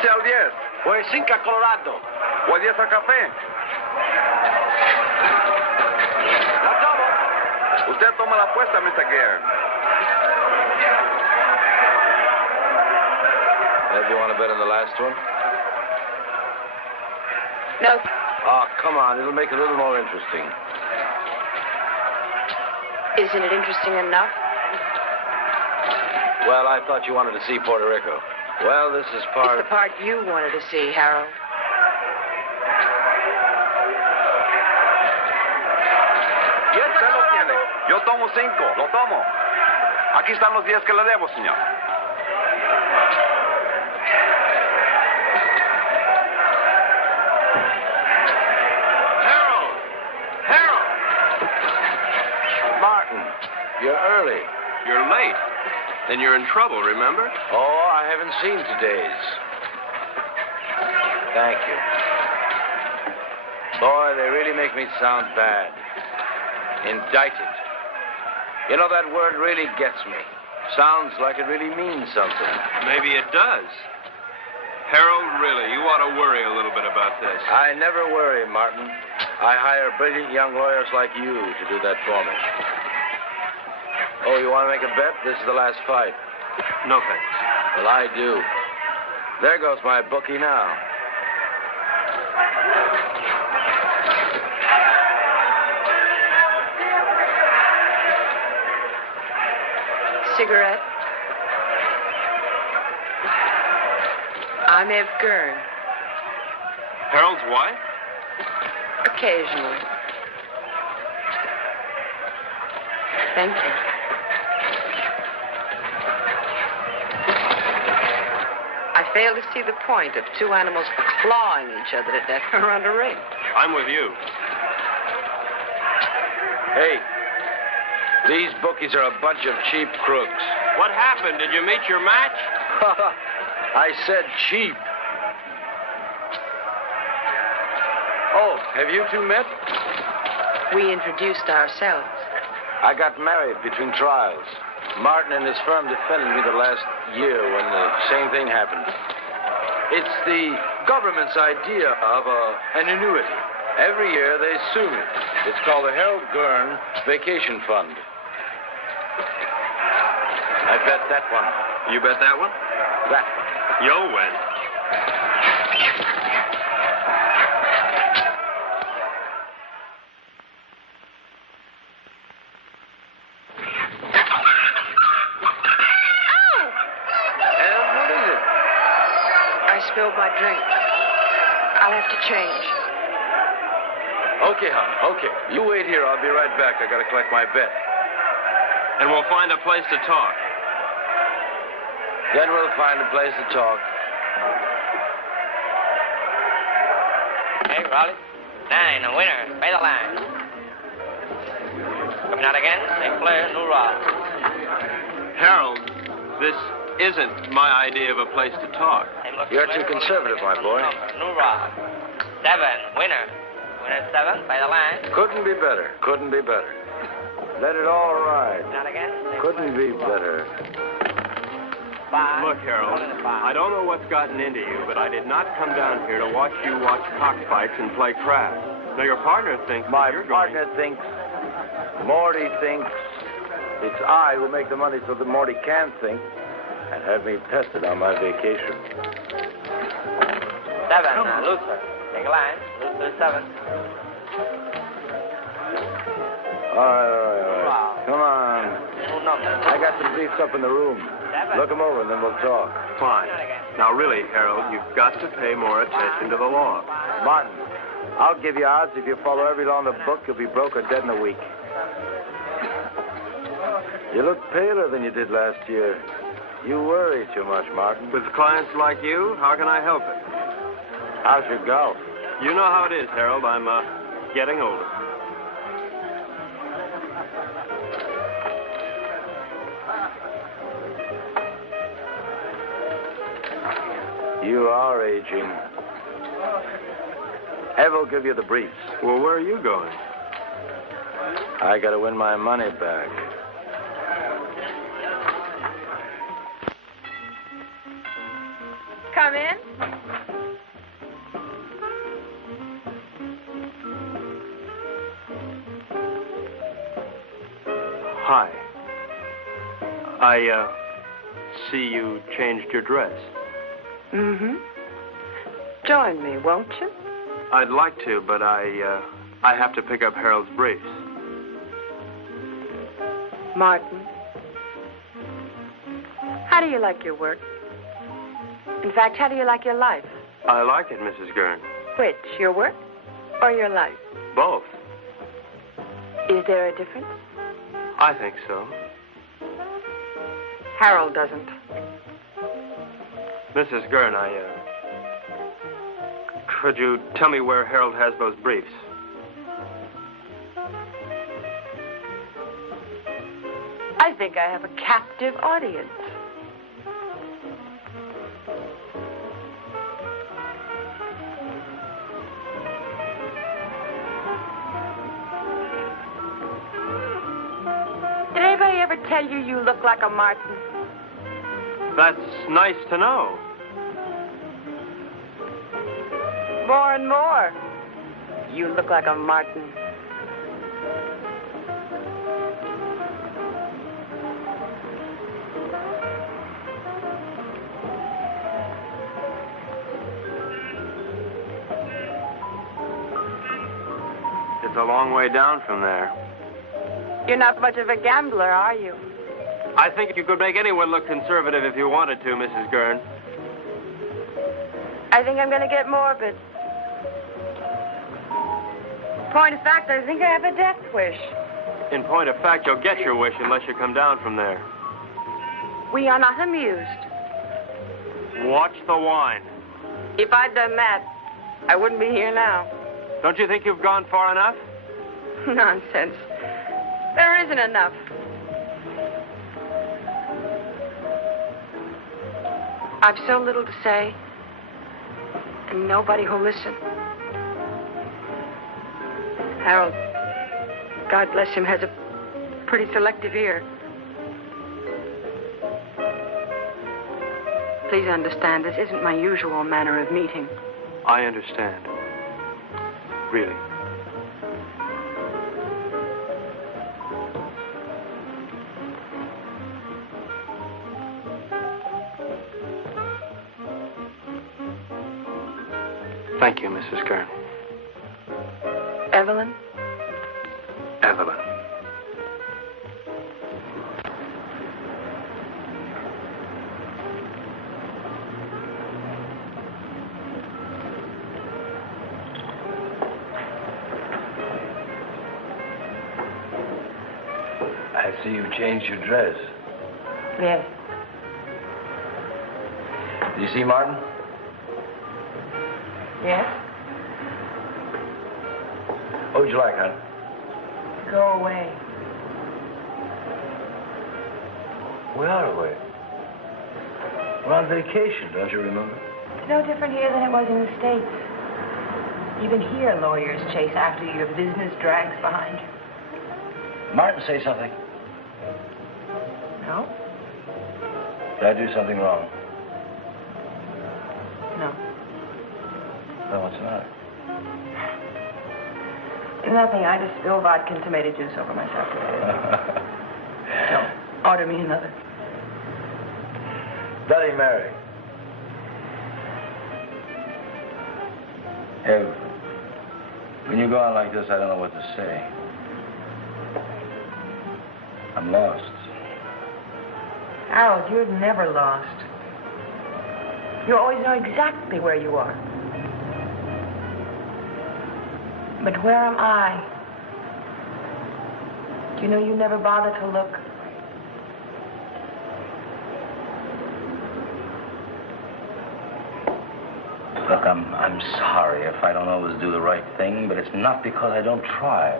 15 al 10. O el 5 a Colorado. O el 10 al café. La tomo. Usted toma la apuesta, Mr. Gare. Do you want to bet on the last one? No. Oh, come on. It'll make it a little more interesting. Isn't it interesting enough? Well, I thought you wanted to see Puerto Rico. Well, this is part... It's the part you wanted to see, Harold. Usted lo tiene. Yo tomo 5. Lo tomo. Aquí están los 10 que le debo, señor. You're early. You're late. Then you're in trouble, remember? Oh, I haven't seen today's. Thank you. Boy, they really make me sound bad. Indicted. You know, that word really gets me. Sounds like it really means something. Maybe it does. Harold, really, you ought to worry a little bit about this. I never worry, Martin. I hire brilliant young lawyers like you to do that for me. Oh, you want to make a bet? This is the last fight. No, thanks. Well, I do. There goes my bookie now. Cigarette? I'm Ev Gurn. Harold's wife? Occasionally. Thank you. I fail to see the point of two animals clawing each other to death around a ring. I'm with you. Hey, these bookies are a bunch of cheap crooks. What happened? Did you meet your match? I said cheap. Oh, have you two met? We introduced ourselves. I got married between trials. Martin and his firm defended me the last year when the same thing happened. It's the government's idea of an annuity. Every year they sue me. It's called the Harold Gurn Vacation Fund. I bet that one. You bet that one? That one. You'll win. Spilled my drink. I'll have to change. Okay, hon. Okay. You wait here. I'll be right back. I gotta collect my bet. And we'll find a place to talk. Then we'll find a place to talk. Hey, Raleigh. 9, a winner. Pay the line. Coming out again, St. Clair, New Rock. Harold, this isn't my idea of a place to talk. You're too conservative, my boy. New Rock. 7, winner. Winner 7, by the line. Couldn't be better. Couldn't be better. Let it all ride. Not again. Couldn't be better. 5. Look, Harold, I don't know what's gotten into you, but I did not come down here to watch you watch cockfights and play craps. Now, your partner thinks... My partner thinks, Morty thinks, it's I who make the money so that Morty can think and have me tested on my vacation. 7, Luther. Take a line. Luther 7. All right. Come on. I got some beefs up in the room. Look them over and then we'll talk. Fine. Now, really, Harold, you've got to pay more attention to the law. Martin, I'll give you odds if you follow every law in the book, you'll be broke or dead in a week. You look paler than you did last year. You worry too much, Martin. With clients like you, how can I help it? How's your golf? You know how it is, Harold. I'm, getting older. You are aging. Ev will give you the briefs. Well, where are you going? I gotta win my money back. come in? Hi. I see you changed your dress. Mm-hmm. Join me, won't you? I'd like to, but I have to pick up Harold's briefs. Martin, how do you like your work? In fact, how do you like your life? I like it, Mrs. Gurn. Which, your work or your life? Both. Is there a difference? I think so. Harold doesn't. Mrs. Gurn, could you tell me where Harold has those briefs? I think I have a captive audience. Did anybody ever tell you you look like a Martin? That's nice to know. More and more. You look like a Martin. It's a long way down from there. You're not much of a gambler, are you? I think you could make anyone look conservative if you wanted to, Mrs. Gurn. I think I'm going to get morbid. Point of fact, I think I have a death wish. In point of fact, you'll get your wish unless you come down from there. We are not amused. Watch the wine. If I'd done that, I wouldn't be here now. Don't you think you've gone far enough? Nonsense. There isn't enough. I've so little to say, and nobody who'll listen. Harold, God bless him, has a pretty selective ear. Please understand, this isn't my usual manner of meeting. I understand. Really. Thank you, Mrs. Gurn. Evelyn? Evelyn. I see you've changed your dress. Yes. Did you see Martin? Yes? What would you like, hon? Go away. We are away. We're on vacation, don't you remember? It's no different here than it was in the States. Even here, lawyers chase after you. Your business drags behind you. Martin, say something. No? Did I do something wrong? No. No, what's the matter? Nothing. I just spilled vodka and tomato juice over myself today. No. Order me another. Bloody Mary. Ev, when you go on like this, I don't know what to say. I'm lost. Harold, you're never lost. You always know exactly where you are. But where am I? Do you know you never bother to look? Look, I'm sorry if I don't always do the right thing, but it's not because I don't try.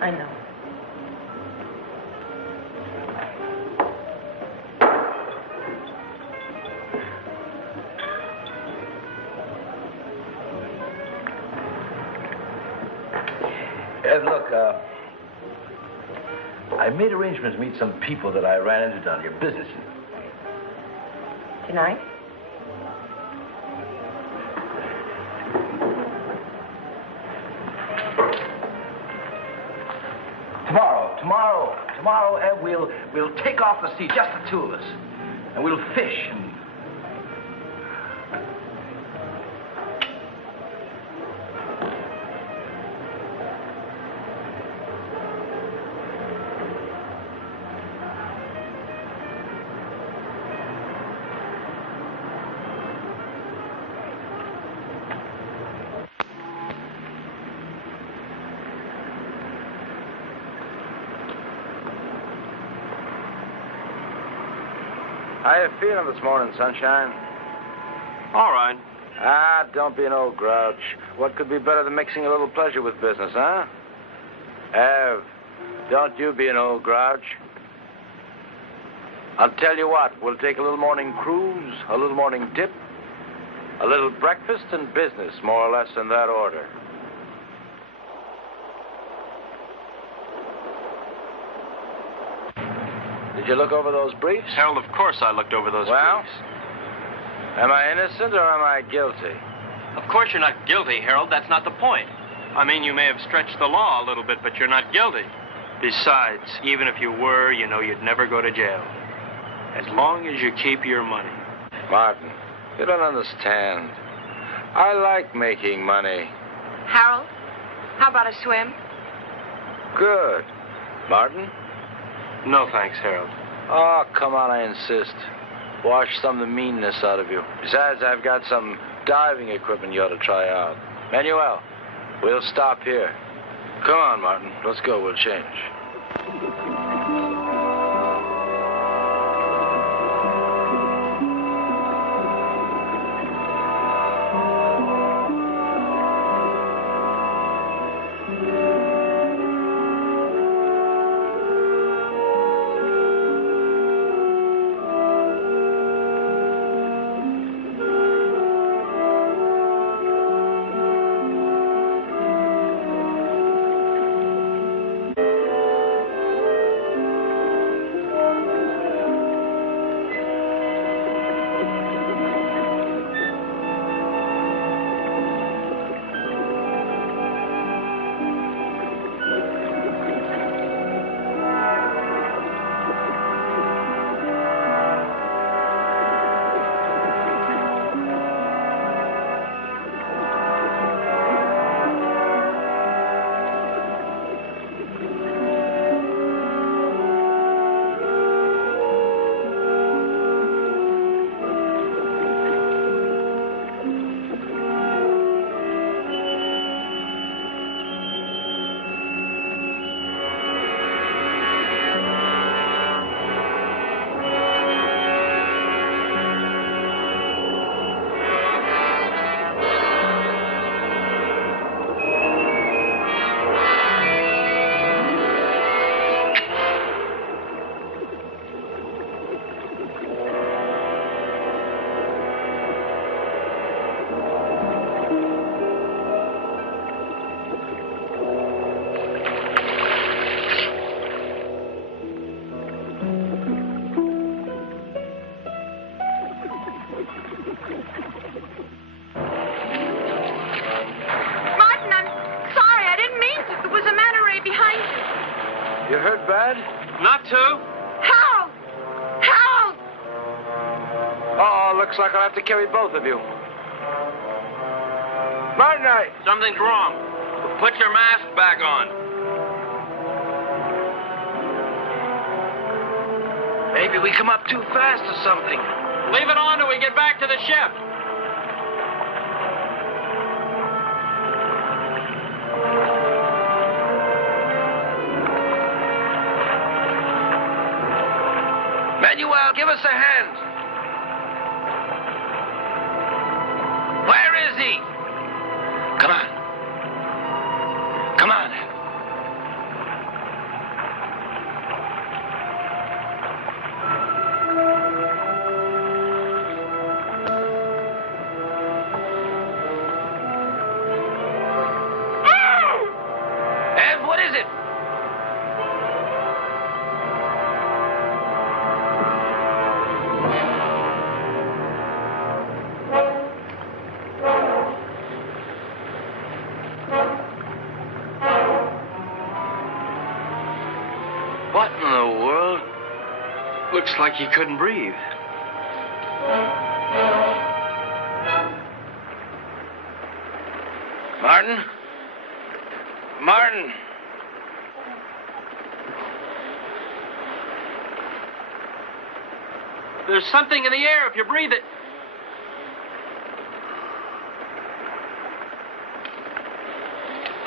I know. Ed, look, I made arrangements to meet some people that I ran into down here, business. Tonight? Tomorrow, Ev, we'll take off the sea, just the two of us. And we'll fish and... How you feeling this morning, sunshine? All right. Ah, don't be an old grouch. What could be better than mixing a little pleasure with business, huh? Ev, don't you be an old grouch. I'll tell you what, we'll take a little morning cruise, a little morning dip, a little breakfast and business, more or less in that order. Did you look over those briefs? Harold, of course I looked over those briefs. Am I innocent or am I guilty? Of course you're not guilty, Harold. That's not the point. I mean, you may have stretched the law a little bit, but you're not guilty. Besides, even if you were, you know you'd never go to jail. As long as you keep your money. Martin, you don't understand. I like making money. Harold, how about a swim? Good. Martin? No, thanks, Harold. Oh, come on, I insist. Wash some of the meanness out of you. Besides, I've got some diving equipment you ought to try out. Manuel, we'll stop here. Come on, Martin. Let's go. We'll change. You hurt bad? Not to. Harold! Harold! Oh, looks like I'll have to carry both of you. Martin, Something's wrong. Put your mask back on. Maybe we come up too fast or something. Leave it on till we get back to the ship. Manuel, give us a hand. Where is he? Come on. Come on. Ev, what is it? What in the world? Looks like he couldn't breathe. Martin? Martin! There's something in the air if you breathe it.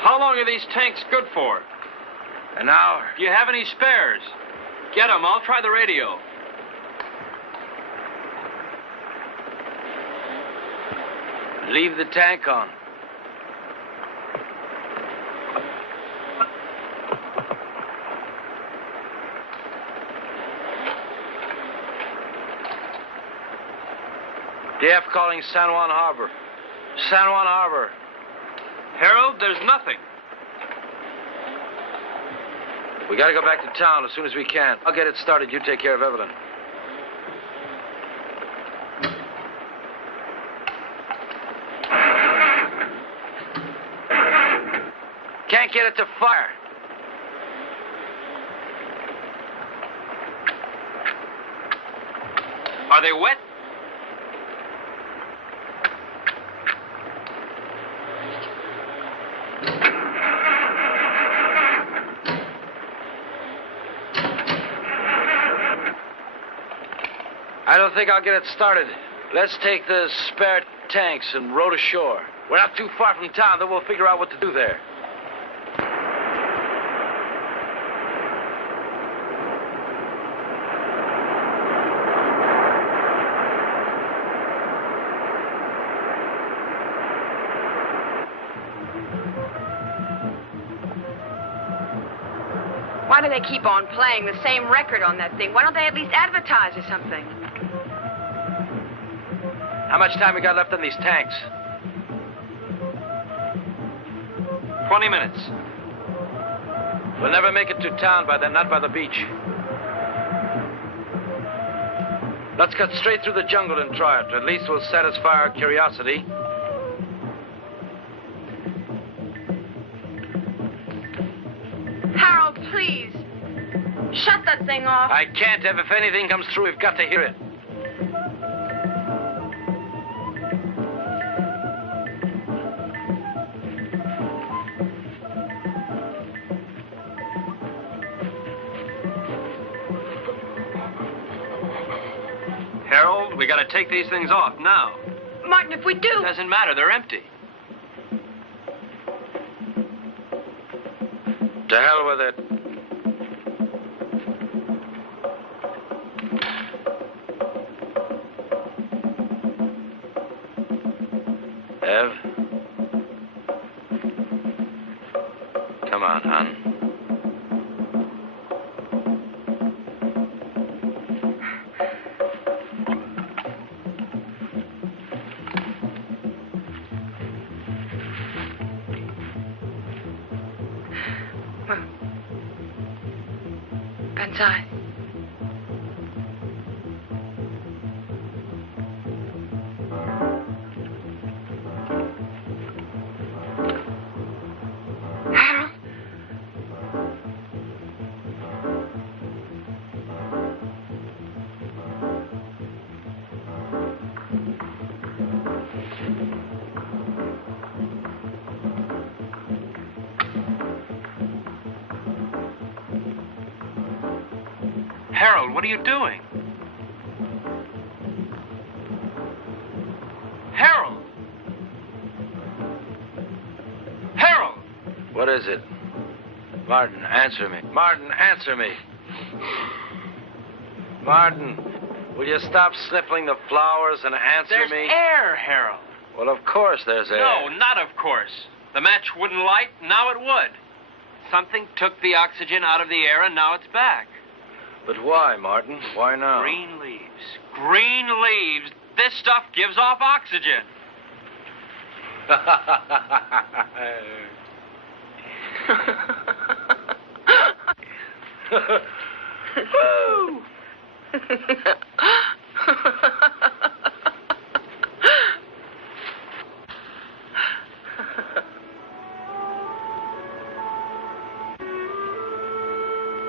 How long are these tanks good for? An hour. Do you have any spares? Get them. I'll try the radio. Leave the tank on. DF calling San Juan Harbor. San Juan Harbor. Harold, there's nothing. We gotta go back to town as soon as we can. I'll get it started. You take care of Evelyn. Can't get it to fire. Are they wet? I don't think I'll get it started. Let's take the spare tanks and row to shore. We're not too far from town, then we'll figure out what to do there. Why do they keep on playing the same record on that thing? Why don't they at least advertise or something? How much time we got left on these tanks? 20 minutes. We'll never make it to town by then, not by the beach. Let's cut straight through the jungle and try it. At least we'll satisfy our curiosity. Harold, please. Shut that thing off. I can't, Ev. If anything comes through, we've got to hear it. Harold, we gotta take these things off now. Martin, if we do... Doesn't matter, they're empty. To hell with it. Ev? Come on, hon. Inside. Harold? Harold, what are you doing? Harold! Harold! What is it? Martin, answer me. Martin, answer me. Martin, will you stop sniffling the flowers and answer There's me? air, Harold. Well, of course there's air. No, not of course. The match wouldn't light, now it would. Something took the oxygen out of the air, and now it's back. But why, Martin? Why now? Green leaves. Green leaves. This stuff gives off oxygen. Woo!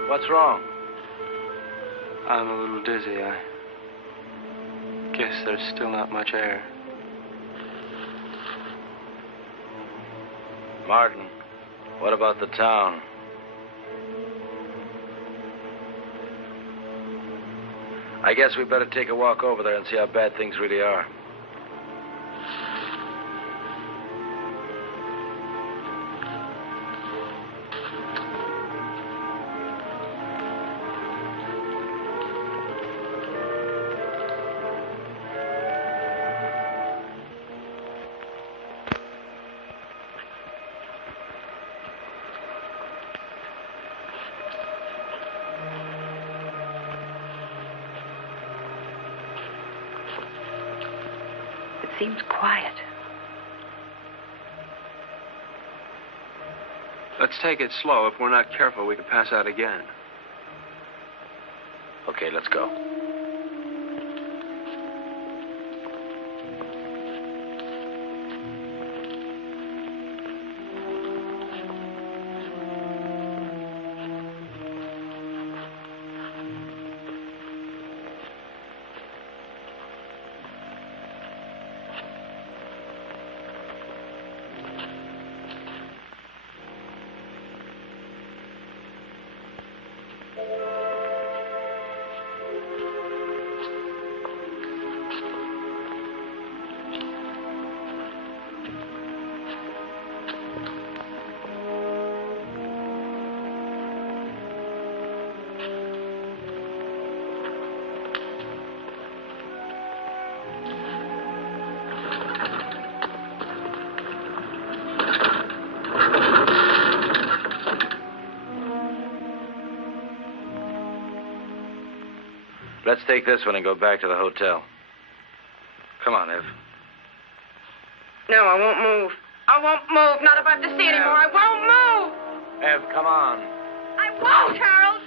What's wrong? I'm a little dizzy. I guess there's still not much air. Martin, what about the town? I guess we better take a walk over there and see how bad things really are. Seems quiet. Let's take it slow. If we're not careful, we could pass out again. Okay, let's go. Let's take this one and go back to the hotel. Come on, Ev. No, I won't move. I won't move. Not if I have to see anymore. I won't move. Ev, come on. I won't, Harold.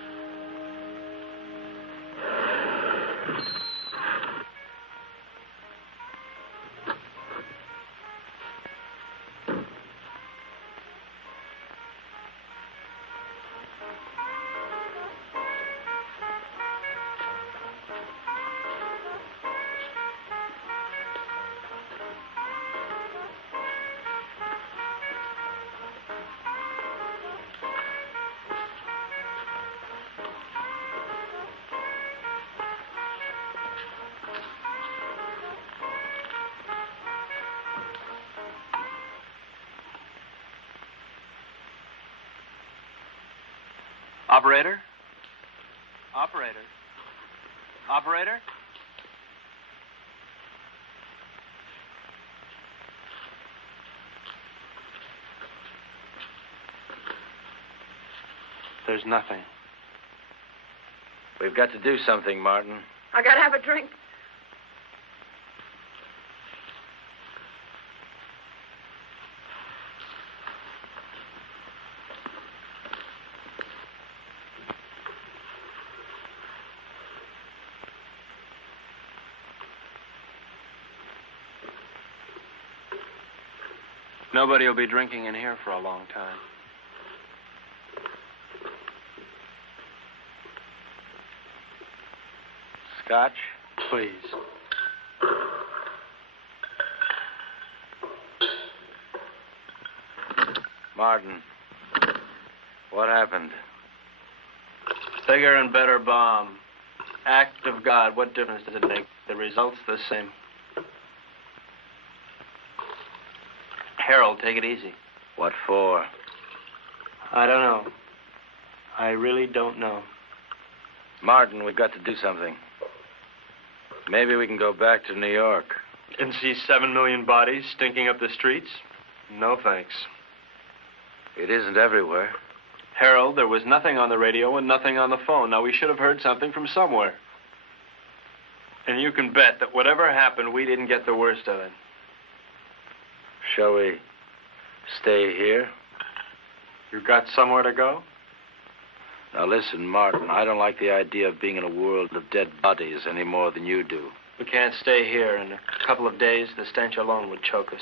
Operator? Operator? Operator? There's nothing. We've got to do something, Martin. I gotta have a drink. Nobody will be drinking in here for a long time. Scotch? Please. Martin, what happened? Bigger and better bomb. Act of God. What difference does it make? The result's the same. Harold, take it easy. What for? I don't know. I really don't know. Martin, we've got to do something. Maybe we can go back to New York. And see 7 million bodies stinking up the streets? No, thanks. It isn't everywhere. Harold, there was nothing on the radio and nothing on the phone. Now, we should have heard something from somewhere. And you can bet that whatever happened, we didn't get the worst of it. Shall we stay here? You got somewhere to go? Now, listen, Martin, I don't like the idea of being in a world of dead bodies any more than you do. We can't stay here. In a couple of days, the stench alone would choke us.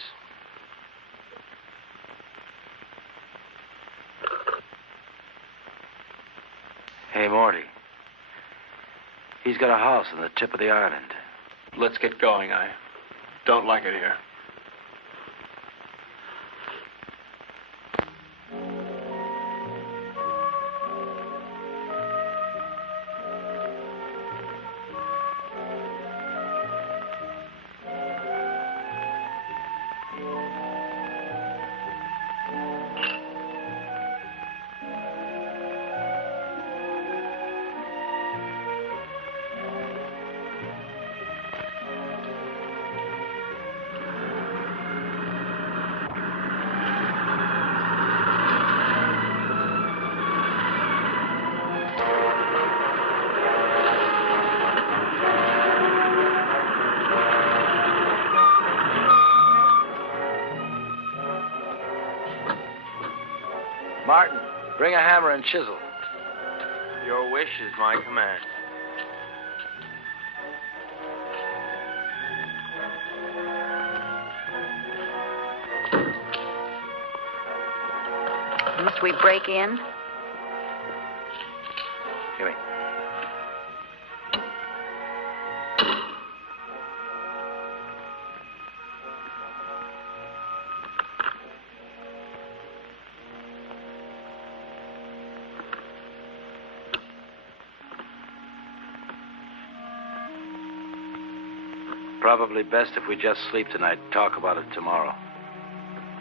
Hey, Morty. He's got a house on the tip of the island. Let's get going. I don't like it here. Martin, bring a hammer and chisel. Your wish is my command. Must we break in? Give me. Probably best if we just sleep tonight and talk about it tomorrow.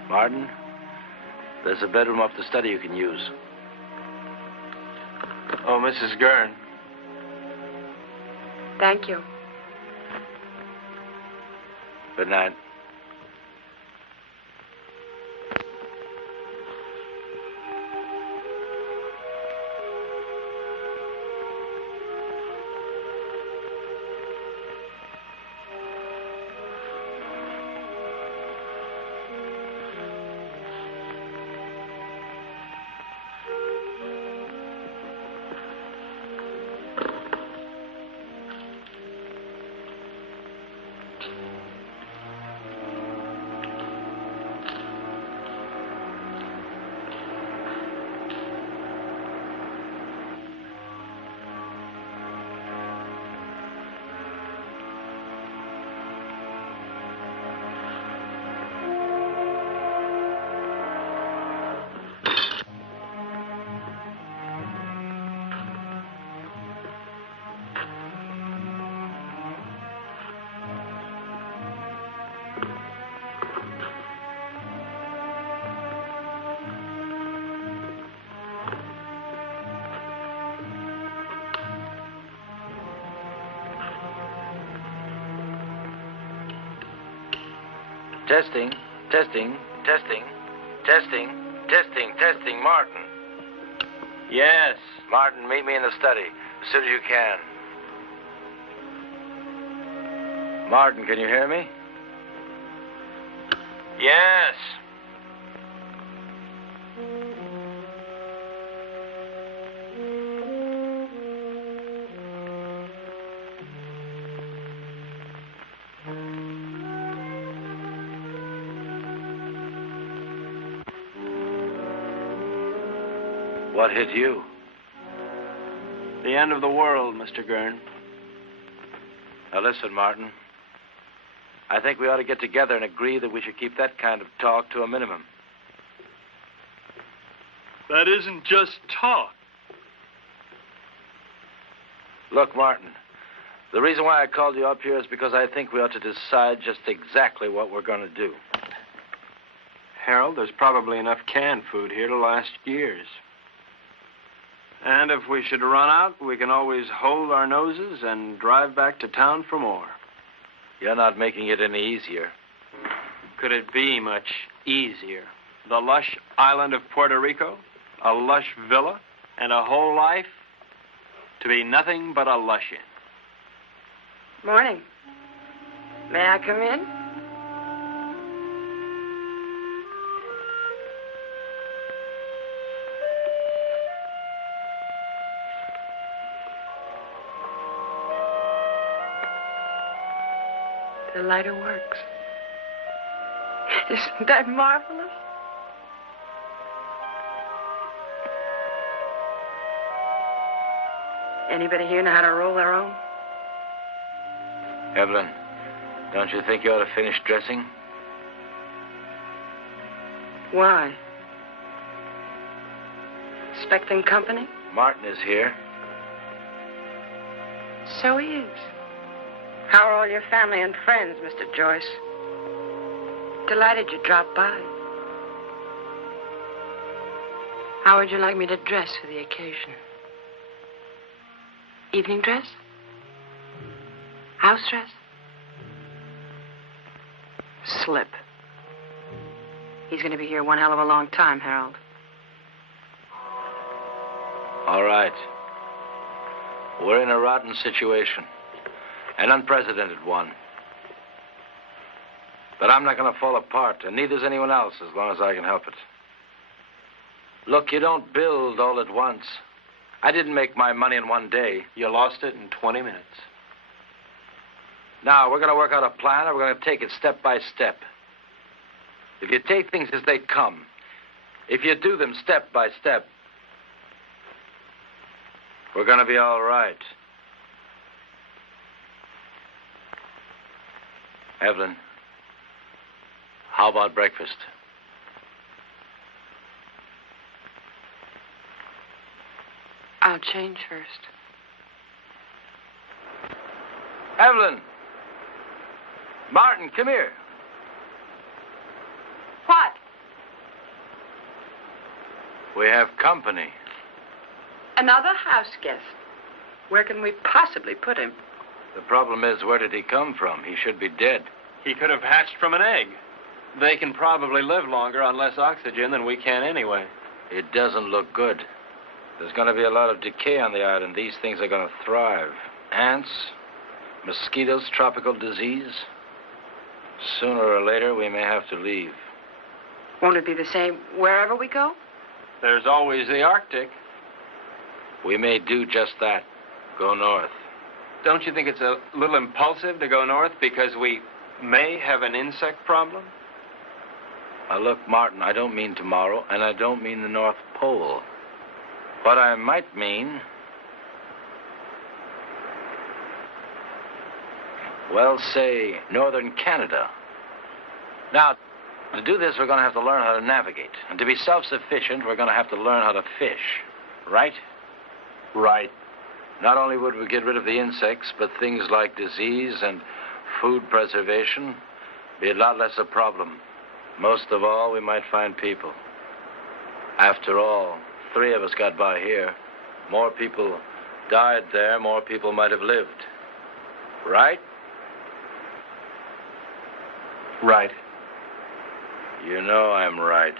Martin, there's a bedroom up the study you can use. Oh, Mrs. Gurn. Thank you. Good night. Testing, testing, testing, testing, testing, testing. Martin. Yes. Martin, meet me in the study as soon as you can. Martin, can you hear me? Yes. What hit you? The end of the world, Mr. Gurn. Now listen, Martin. I think we ought to get together and agree that we should keep that kind of talk to a minimum. That isn't just talk. Look, Martin, the reason why I called you up here is because I think we ought to decide just exactly what we're going to do. Harold, there's probably enough canned food here to last years. And if we should run out, we can always hold our noses and drive back to town for more. You're not making it any easier. Could it be much easier? The lush island of Puerto Rico, a lush villa, and a whole life to be nothing but a lush in. Morning. May I come in? The lighter works. Isn't that marvelous? Anybody here know how to roll their own? Evelyn, don't you think you ought to finish dressing? Why? Expecting company? Martin is here. So he is. How are all your family and friends, Mr. Joyce? Delighted you dropped by. How would you like me to dress for the occasion? Evening dress? House dress? Slip. He's going to be here one hell of a long time, Harold. All right. We're in a rotten situation. An unprecedented one. But I'm not going to fall apart, and neither's anyone else as long as I can help it. Look, you don't build all at once. I didn't make my money in one day. You lost it in 20 minutes. Now, we're going to work out a plan, and we're going to take it step by step. If you take things as they come, if you do them step by step, we're going to be all right. Evelyn, how about breakfast? I'll change first. Evelyn! Martin, come here. What? We have company. Another house guest. Where can we possibly put him? The problem is, where did he come from? He should be dead. He could have hatched from an egg. They can probably live longer on less oxygen than we can anyway. It doesn't look good. There's going to be a lot of decay on the island. These things are going to thrive. Ants, mosquitoes, tropical disease. Sooner or later, we may have to leave. Won't it be the same wherever we go? There's always the Arctic. We may do just that. Go north. Don't you think it's a little impulsive to go north because we may have an insect problem? Now, look, Martin, I don't mean tomorrow, and I don't mean the North Pole. What I might mean... well, say, northern Canada. Now, to do this, we're going to have to learn how to navigate. And to be self-sufficient, we're going to have to learn how to fish. Right? Right. Not only would we get rid of the insects, but things like disease and food preservation be a lot less a problem. Most of all, we might find people. After all, 3 of us got by here. More people died there, more people might have lived. Right? Right. You know I'm right.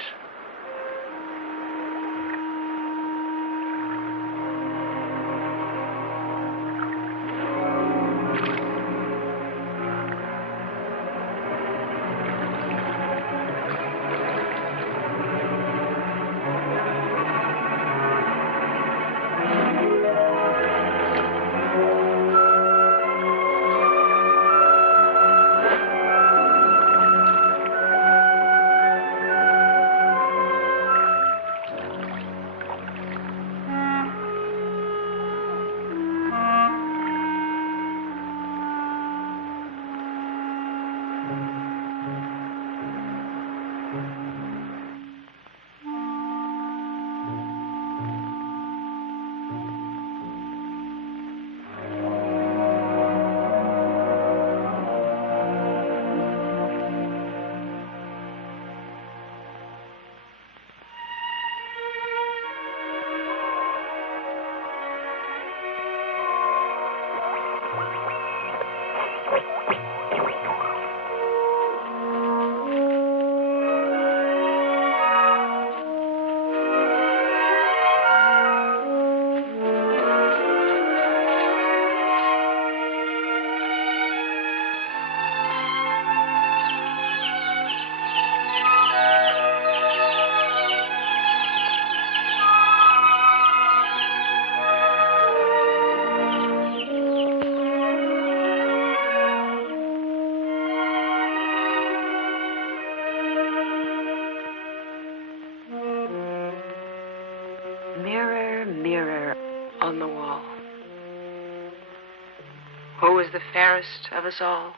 Who was the fairest of us all?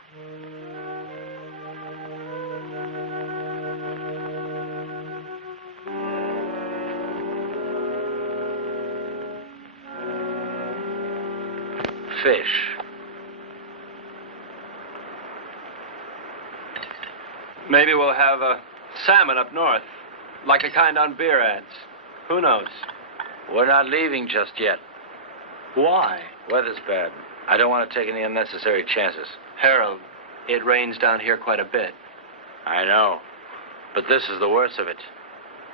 Fish. Maybe we'll have a salmon up north, like the kind on beer ads. Who knows? We're not leaving just yet. Why? Weather's bad. I don't want to take any unnecessary chances. Harold, it rains down here quite a bit. I know. But this is the worst of it.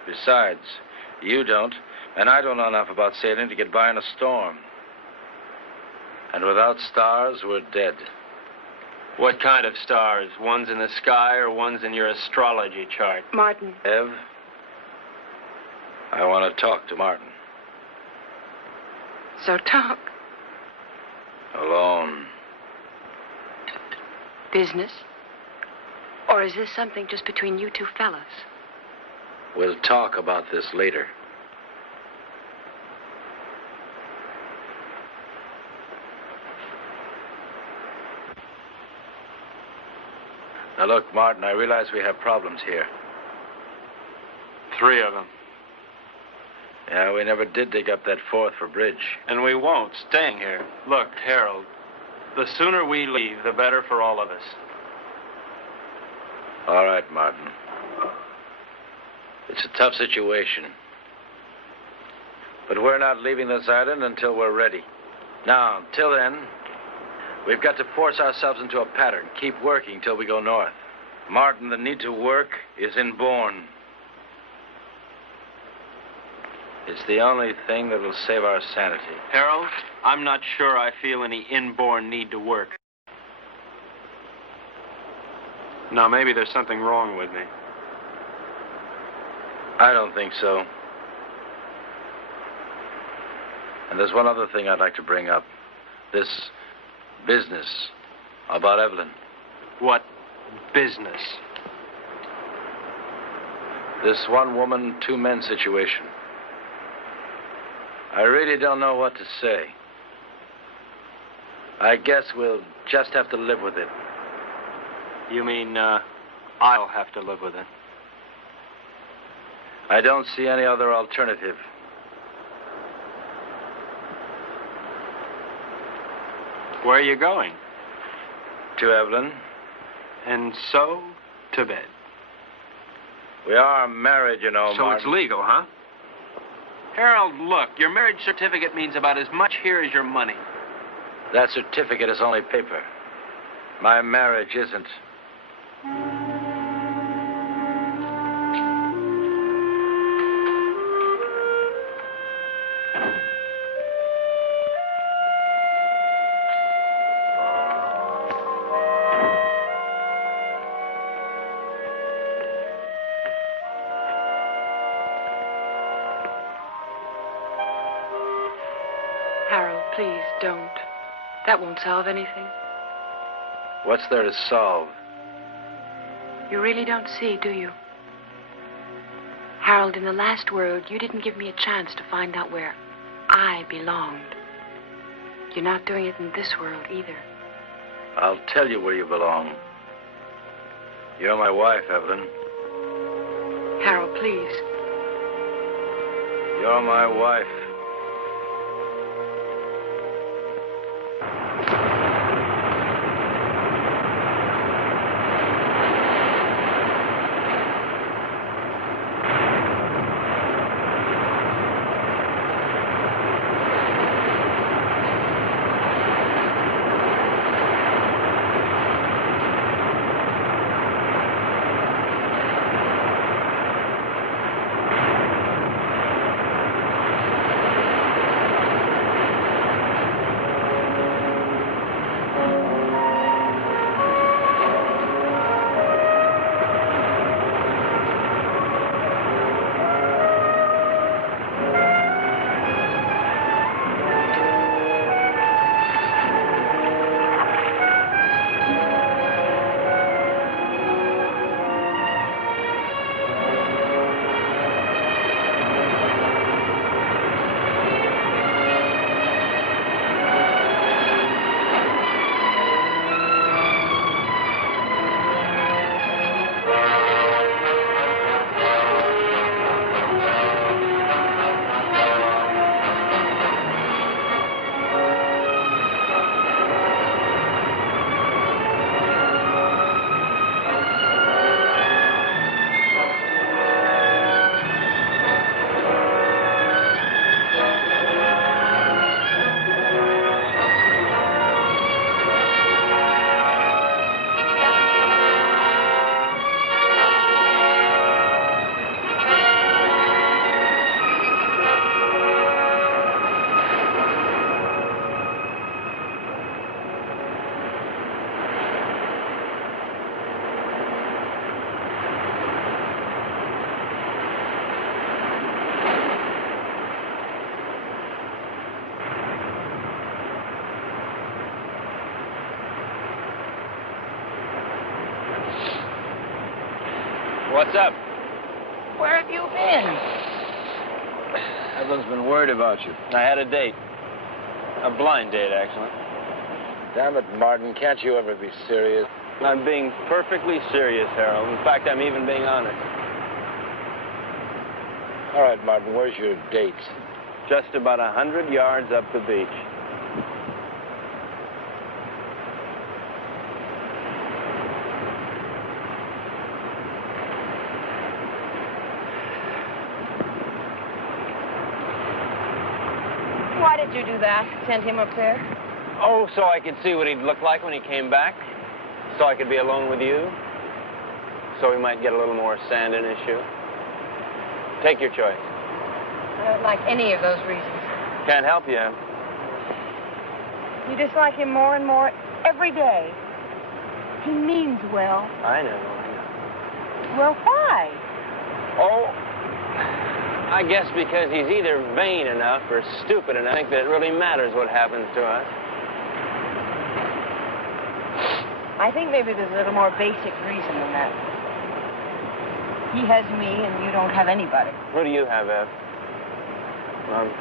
Besides, you don't, and I don't know enough about sailing to get by in a storm. And without stars, we're dead. What kind of stars? Ones in the sky or ones in your astrology chart? Martin. Ev, I want to talk to Martin. So talk. Alone. Business? Or is this something just between you two fellas? We'll talk about this later. Now, look, Martin, I realize we have problems here. 3 of them. Yeah, we never did dig up that 4th for bridge. And we won't, staying here. Look, Harold, the sooner we leave, the better for all of us. All right, Martin. It's a tough situation. But we're not leaving this island until we're ready. Now, until then, we've got to force ourselves into a pattern. Keep working till we go north. Martin, the need to work is inborn. It's the only thing that will save our sanity. Harold, I'm not sure I feel any inborn need to work. Now, maybe there's something wrong with me. I don't think so. And there's one other thing I'd like to bring up. This business about Evelyn. What business? This 1 woman, 2 men situation. I really don't know what to say. I guess we'll just have to live with it. You mean, I'll have to live with it? I don't see any other alternative. Where are you going? To Evelyn. And so, to bed. We are married, you know, So Martin. it's legal, huh? Harold, look, your marriage certificate means about as much here as your money. That certificate is only paper. My marriage isn't. Harold, please don't. That won't solve anything. What's there to solve? You really don't see, do you? Harold, in the last world, you didn't give me a chance to find out where I belonged. You're not doing it in this world either. I'll tell you where you belong. You're my wife, Evelyn. Harold, please. You're my wife. What's up? Where have you been? Evelyn's been worried about you. I had a date. A blind date, actually. Damn it, Martin, can't you ever be serious? I'm being perfectly serious, Harold. In fact, I'm even being honest. All right, Martin, where's your date? Just about 100 yards up the beach. Why did you do that? Send him up there? Oh, so I could see what he'd look like when he came back. So I could be alone with you. So he might get a little more sand in his shoe. Take your choice. I don't like any of those reasons. Can't help you. You dislike him more and more every day. He means well. I know. Well, why? Oh, I guess because he's either vain enough or stupid enough to think that it really matters what happens to us. I think maybe there's a little more basic reason than that. He has me, and you don't have anybody. Who do you have, Ev? I'm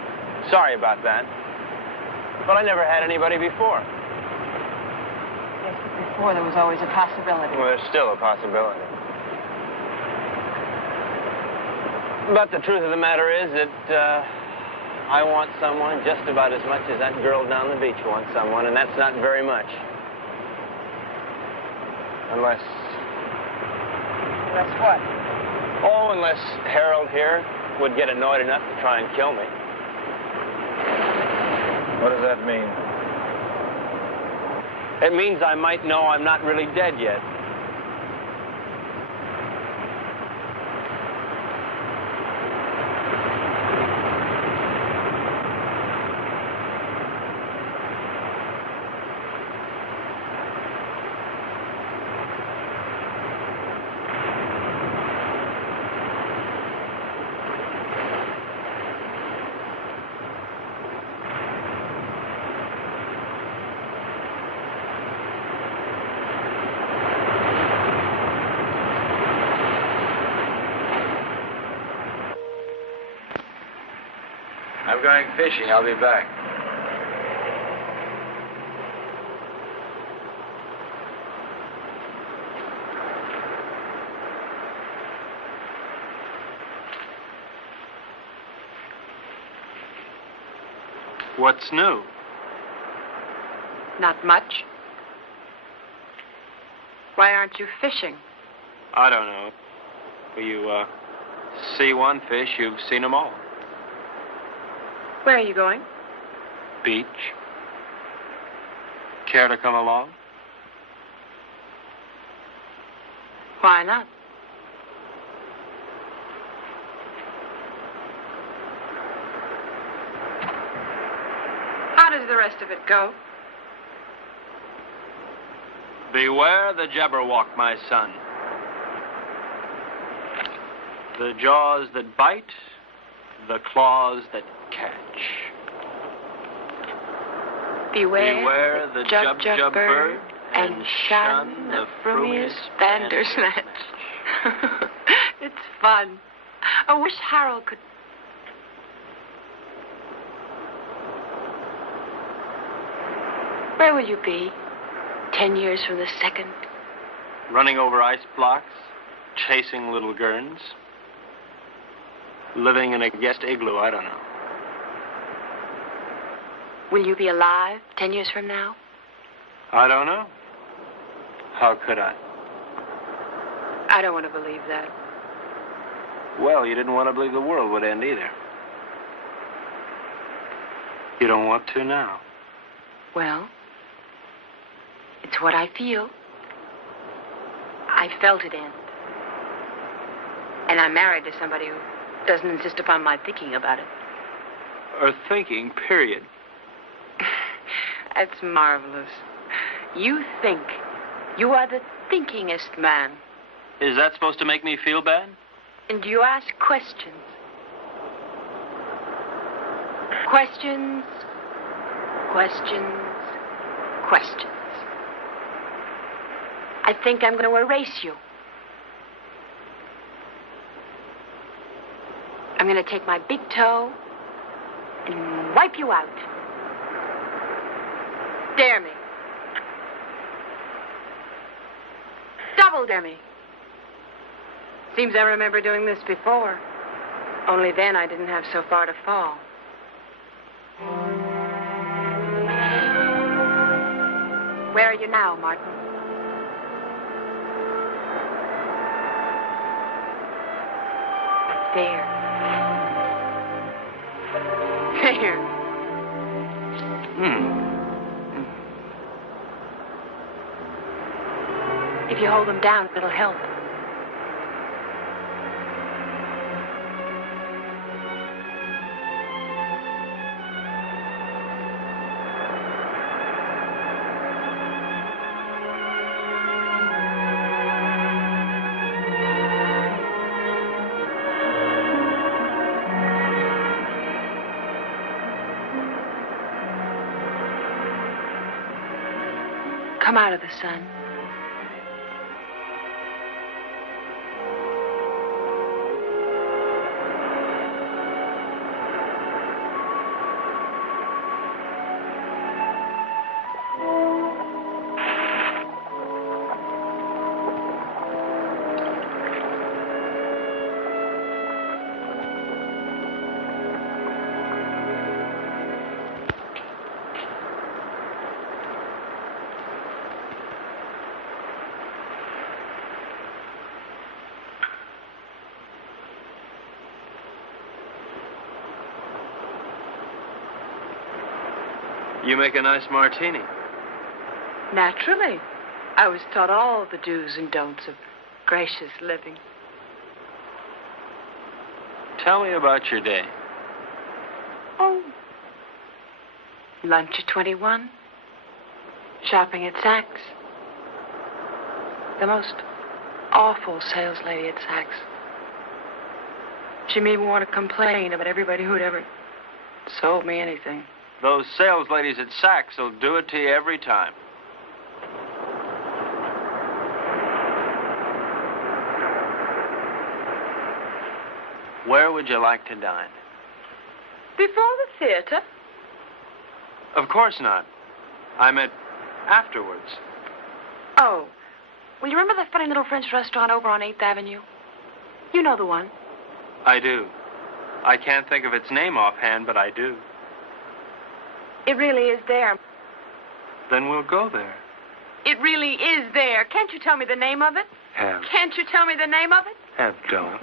sorry about that. But I never had anybody before. Yes, but before there was always a possibility. Well, there's still a possibility. But the truth of the matter is that I want someone just about as much as that girl down the beach wants someone, and that's not very much. Unless... Unless what? Oh, unless Harold here would get annoyed enough to try and kill me. What does that mean? It means I might know I'm not really dead yet. I'm going fishing. I'll be back. What's new? Not much. Why aren't you fishing? I don't know. You see one fish, you've seen them all. Where are you going? Beach. Care to come along? Why not? How does the rest of it go? Beware the Jabberwock, my son. The jaws that bite, the claws that catch. Beware the jub bird and shun the frumious bandersnatch. It's fun. I wish Harold could... Where will you be 10 years from the second? Running over ice blocks, chasing little gerns, living in a guest igloo, I don't know. Will you be alive 10 years from now? I don't know. How could I? I don't want to believe that. Well, you didn't want to believe the world would end either. You don't want to now. Well, it's what I feel. I felt it end. And I'm married to somebody who doesn't insist upon my thinking about it. Or thinking, period. That's marvelous. You think. You are the thinkingest man. Is that supposed to make me feel bad? And you ask questions. Questions, questions, questions. I think I'm going to erase you. going to take my big toe and wipe you out. Dare me. Double dare me. Seems I remember doing this before. Only then I didn't have so far to fall. Where are you now, Martin? There. There. If you hold them down, it'll help. Come out of the sun. You make a nice martini. Naturally. I was taught all the do's and don'ts of gracious living. Tell me about your day. Oh. Lunch at 21. Shopping at Saks. The most awful sales lady at Saks. She made me want to complain about everybody who'd ever sold me anything. Those sales ladies at Saks will do it to you every time. Where would you like to dine? Before the theater? Of course not. I meant afterwards. Oh. Well, you remember that funny little French restaurant over on 8th Avenue? You know the one. I do. I can't think of its name offhand, but I do. It really is there. Then we'll go there. It really is there. Can't you tell me the name of it? Have. Can't you tell me the name of it? Have don't.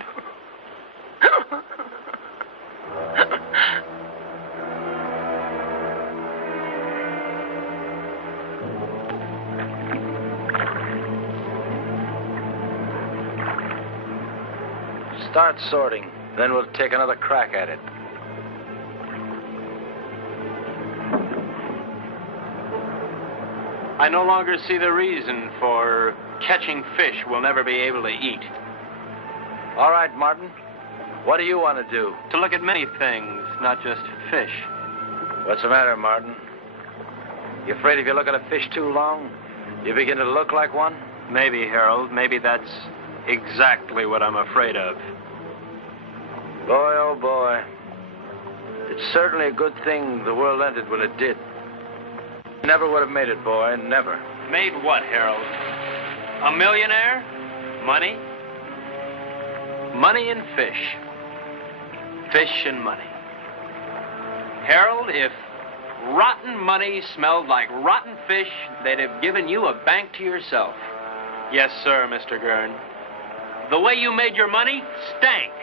Start sorting, then we'll take another crack at it. I no longer see the reason for catching fish we'll never be able to eat. All right, Martin. What do you want to do? To look at many things, not just fish. What's the matter, Martin? You afraid if you look at a fish too long, you begin to look like one? Maybe, Harold. Maybe that's exactly what I'm afraid of. Boy, oh boy. It's certainly a good thing the world ended when it did. Never would have made it, boy. Never. Made what, Harold? A millionaire? Money? Money and fish. Fish and money. Harold, if rotten money smelled like rotten fish, they'd have given you a bank to yourself. Yes, sir, Mr. Gurn. The way you made your money stank.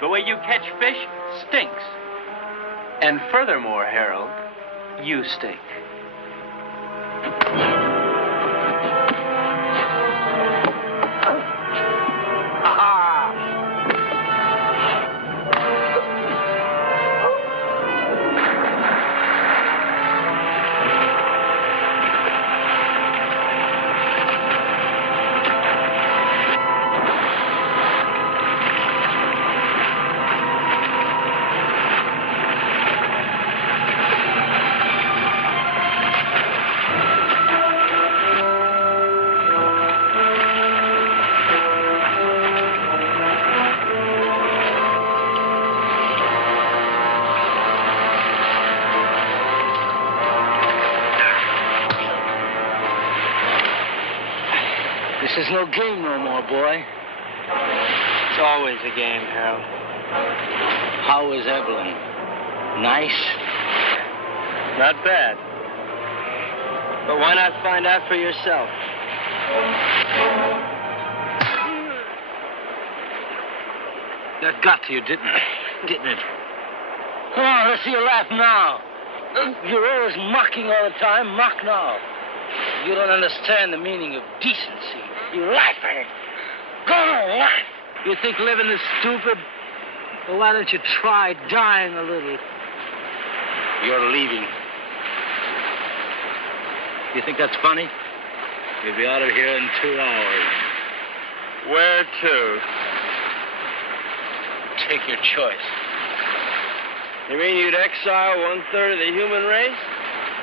The way you catch fish stinks. And furthermore, Harold, you stink. This is no game no more, boy. It's always a game, Harold. How is Evelyn? Nice? Not bad. But why not find out for yourself? That got to you, didn't it? Didn't it? Come on, let's see you laugh now. You're always mocking all the time. Mock now. You don't understand the meaning of decency. You laugh at it. Go on, laugh. You think living is stupid? Well, why don't you try dying a little? You're leaving. You think that's funny? You'll be out of here in 2 hours. Where to? Take your choice. You mean you'd exile 1/3 of the human race?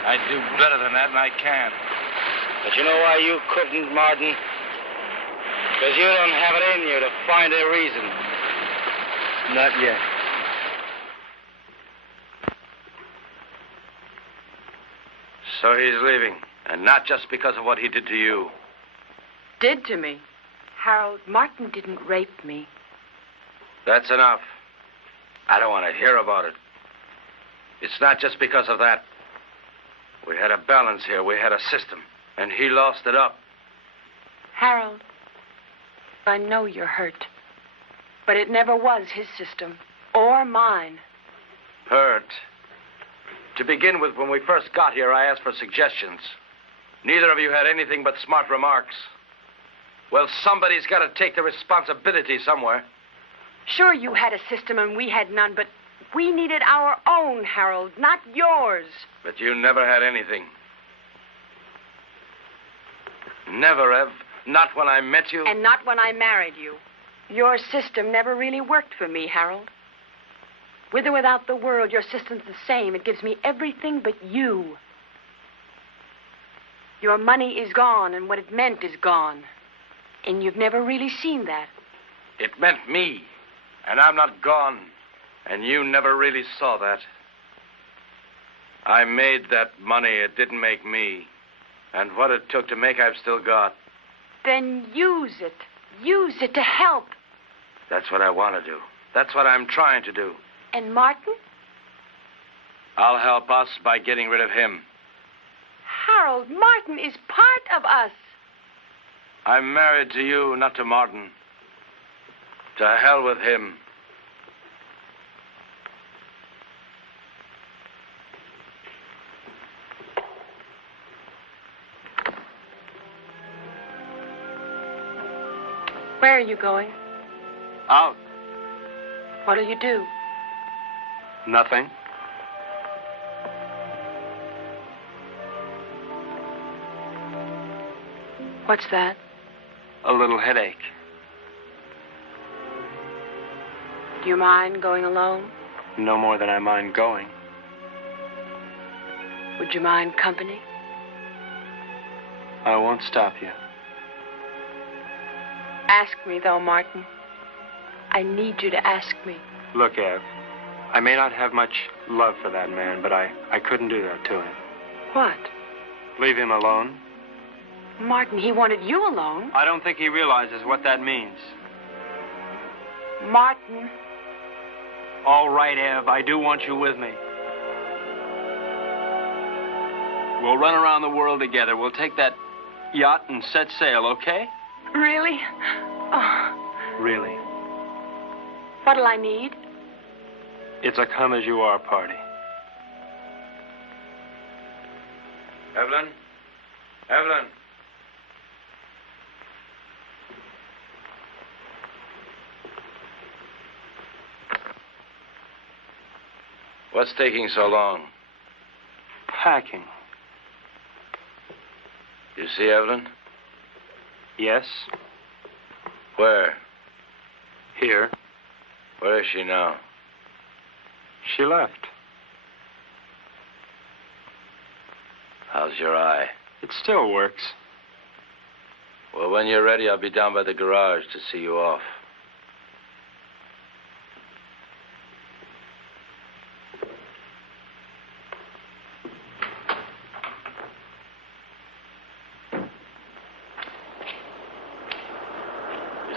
I'd do better than that, and I can. But you know why you couldn't, Martin? Because you don't have it in you to find a reason. Not yet. So he's leaving, and not just because of what he did to you. Did to me. Harold, Martin didn't rape me. That's enough. I don't want to hear about it. It's not just because of that. We had a balance here. We had a system, and he lost it up. Harold, I know you're hurt. But it never was his system, or mine. Hurt. To begin with, when we first got here, I asked for suggestions. Neither of you had anything but smart remarks. Well, somebody's got to take the responsibility somewhere. Sure, you had a system and we had none, but we needed our own, Harold, not yours. But you never had anything. Never, Ev. Not when I met you. And not when I married you. Your system never really worked for me, Harold. With or without the world, your system's the same. It gives me everything but you. Your money is gone, and what it meant is gone. And you've never really seen that. It meant me, and I'm not gone. And you never really saw that. I made that money. It didn't make me. And what it took to make, I've still got. Then use it. Use it to help. That's what I want to do. That's what I'm trying to do. And Martin? I'll help us by getting rid of him. Harold, Martin is part of us. I'm married to you, not to Martin. To hell with him. Where are you going? Out. What'll you do? Nothing. What's that? A little headache. Do you mind going alone? No more than I mind going. Would you mind company? I won't stop you. Ask me, though, Martin. I need you to ask me. Look, Ev, I may not have much love for that man, but I couldn't do that to him. What? Leave him alone? Martin, he wanted you alone. I don't think he realizes what that means. Martin. All right, Ev, I do want you with me. We'll run around the world together. We'll take that yacht and set sail, okay? Really? Oh. Really. What'll I need? It's a come-as-you-are party. Evelyn? Evelyn? What's taking so long? Packing. You see Evelyn? Yes. Where? Here. Where is she now? She left. How's your eye? It still works. Well, when you're ready, I'll be down by the garage to see you off.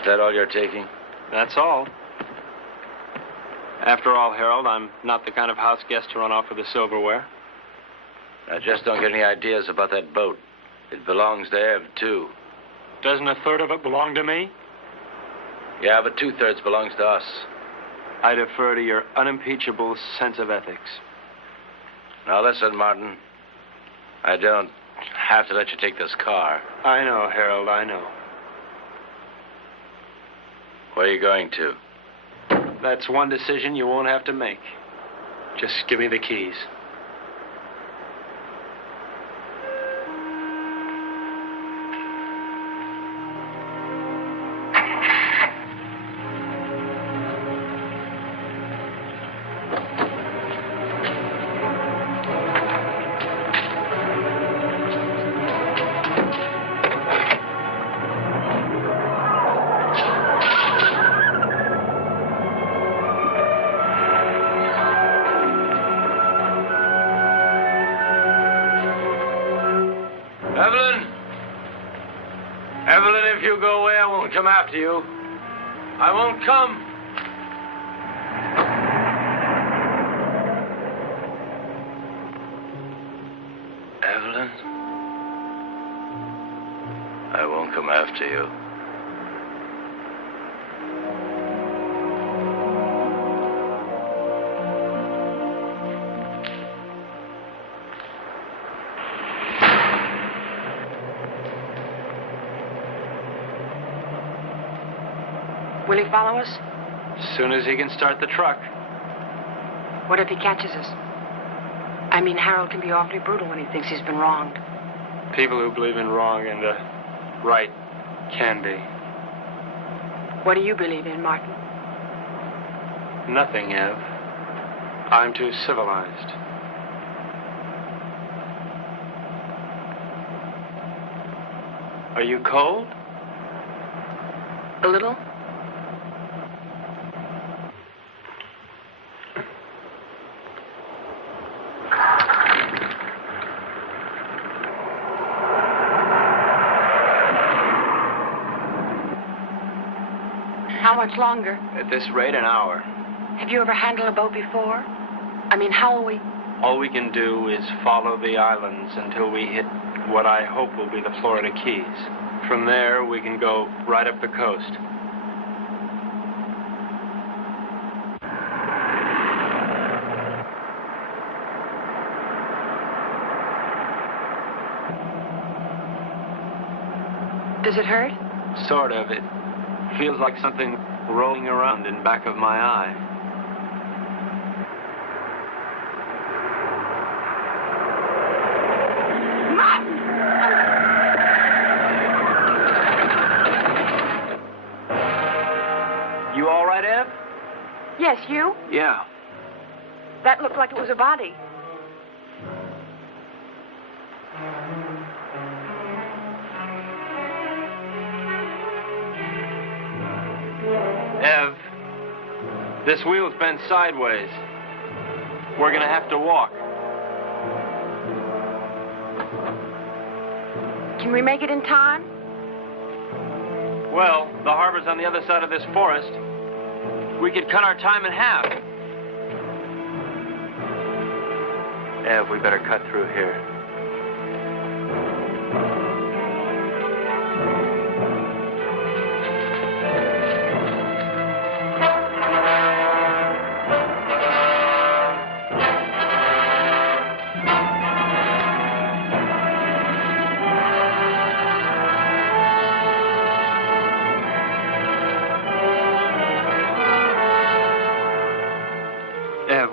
Is that all you're taking? That's all. After all, Harold, I'm not the kind of house guest to run off with the silverware. I just don't get any ideas about that boat. It belongs to Ev, too. Doesn't a third of it belong to me? Yeah, but 2/3 belongs to us. I defer to your unimpeachable sense of ethics. Now, listen, Martin. I don't have to let you take this car. I know, Harold, I know. Where are you going to? That's one decision you won't have to make. Just give me the keys. Evelyn! Evelyn, if you go away, I won't come after you. I won't come. Evelyn? I won't come after you. Will he follow us? As soon as he can start the truck. What if he catches us? I mean, Harold can be awfully brutal when he thinks he's been wronged. People who believe in wrong and right can be. What do you believe in, Martin? Nothing, Ev. I'm too civilized. Are you cold? A little? How much longer? At this rate, an hour. Have you ever handled a boat before? I mean, how will we... All we can do is follow the islands until we hit what I hope will be the Florida Keys. From there, we can go right up the coast. Does it hurt? Sort of. It feels like something rolling around in back of my eye. You all right, Ev? Yes, you? Yeah. That looked like it was a body. Ev, this wheel's bent sideways. We're gonna have to walk. Can we make it in time? Well, the harbor's on the other side of this forest. We could cut our time in half. Ev, we better cut through here.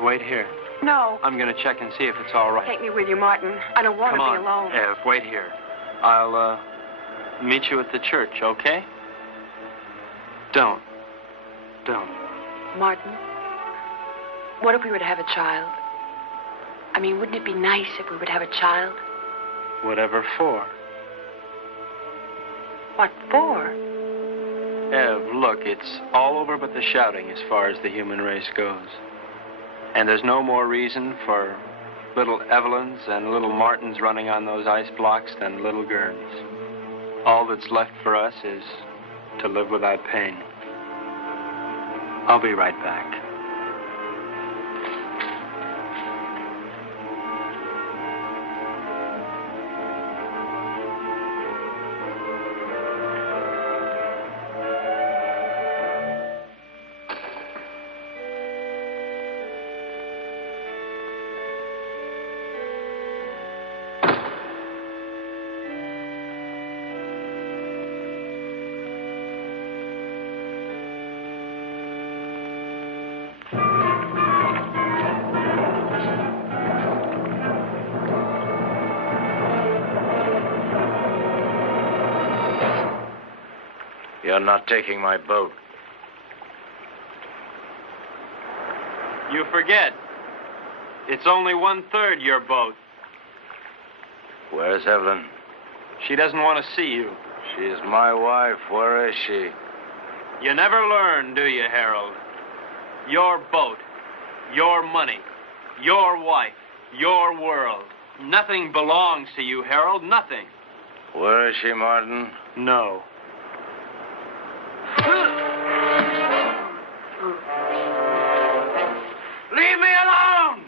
Wait here. No. I'm going to check and see if it's all right. Take me with you, Martin. I don't want Come to on. be alone. Ev, wait here. I'll, meet you at the church, okay? Don't. Martin, what if we were to have a child? I mean, wouldn't it be nice if we would have a child? Whatever for. What for? Ev, look, it's all over but the shouting as far as the human race goes. And there's no more reason for little Evelyns and little Martins running on those ice blocks than little Gerns. All that's left for us is to live without pain. I'll be right back. You're not taking my boat. You forget. It's only 1/3 your boat. Where's Evelyn? She doesn't want to see you. She's my wife. Where is she? You never learn, do you, Harold? Your boat, your money, your wife, your world. Nothing belongs to you, Harold, nothing. Where is she, Martin? No. Leave me alone!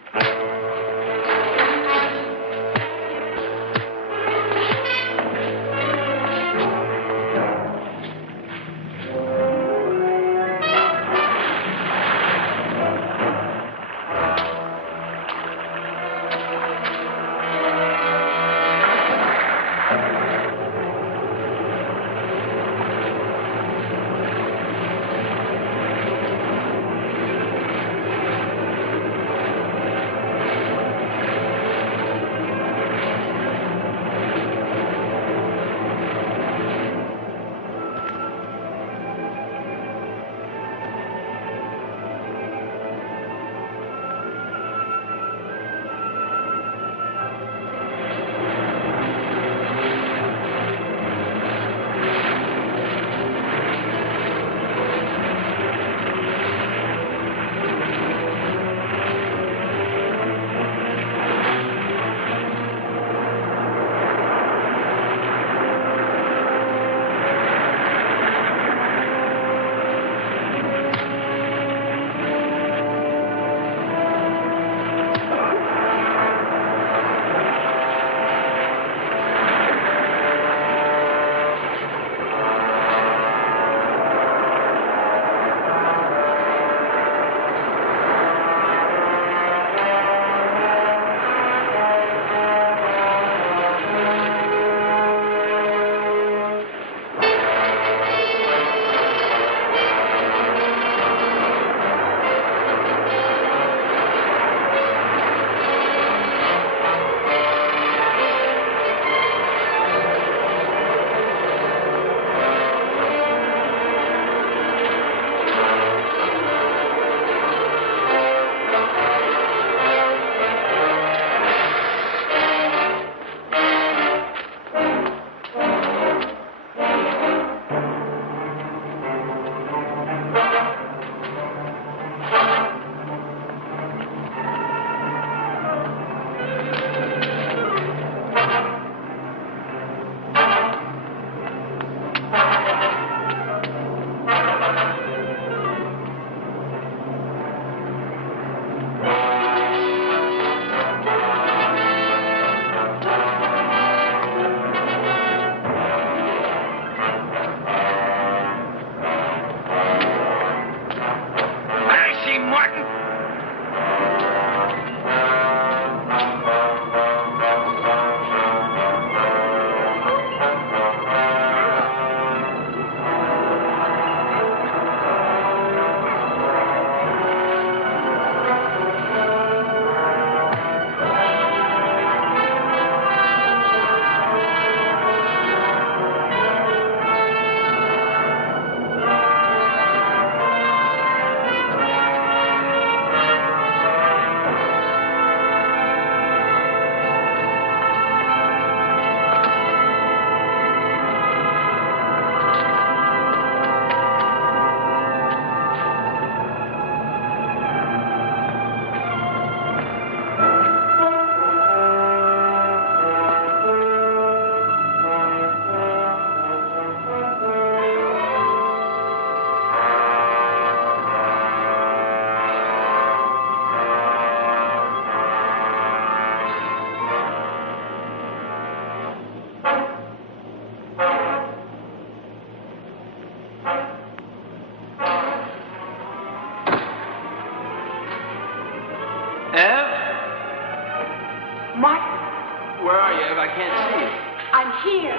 I'm here.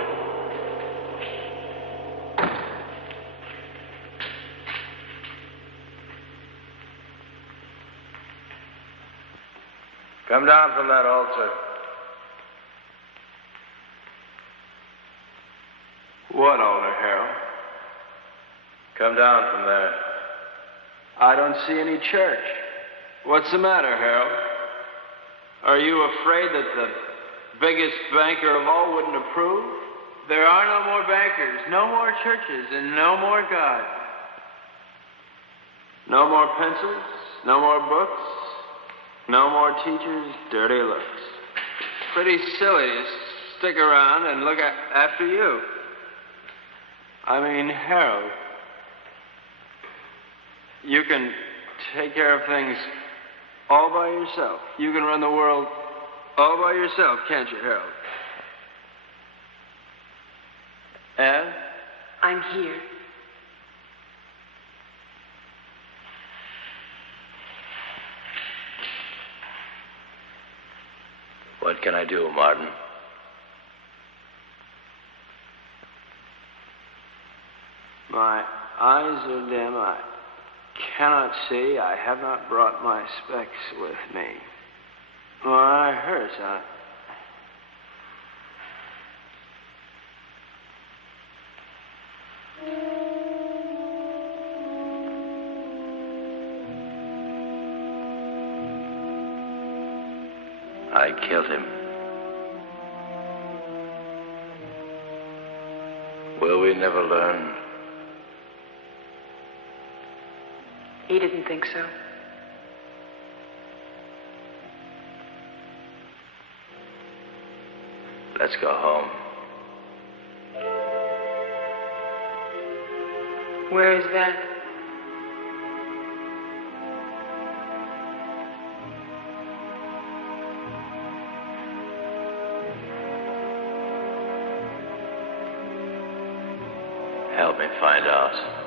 Come down from that altar. What altar, Harold? Come down from there. I don't see any church. What's the matter, Harold? Are you afraid that the biggest banker of all wouldn't approve? There are no more bankers, no more churches, and no more God. No more pencils, no more books, no more teachers, dirty looks. Pretty silly to stick around and look after you. I mean, Harold, you can take care of things all by yourself. You can run the world all by yourself, can't you, Harold? Ev? I'm here. What can I do, Martin? My eyes are dim. I cannot see. I have not brought my specs with me. My eye hurts. I killed him. Will we never learn? He didn't think so. Let's go home. Where is that? Help me find out.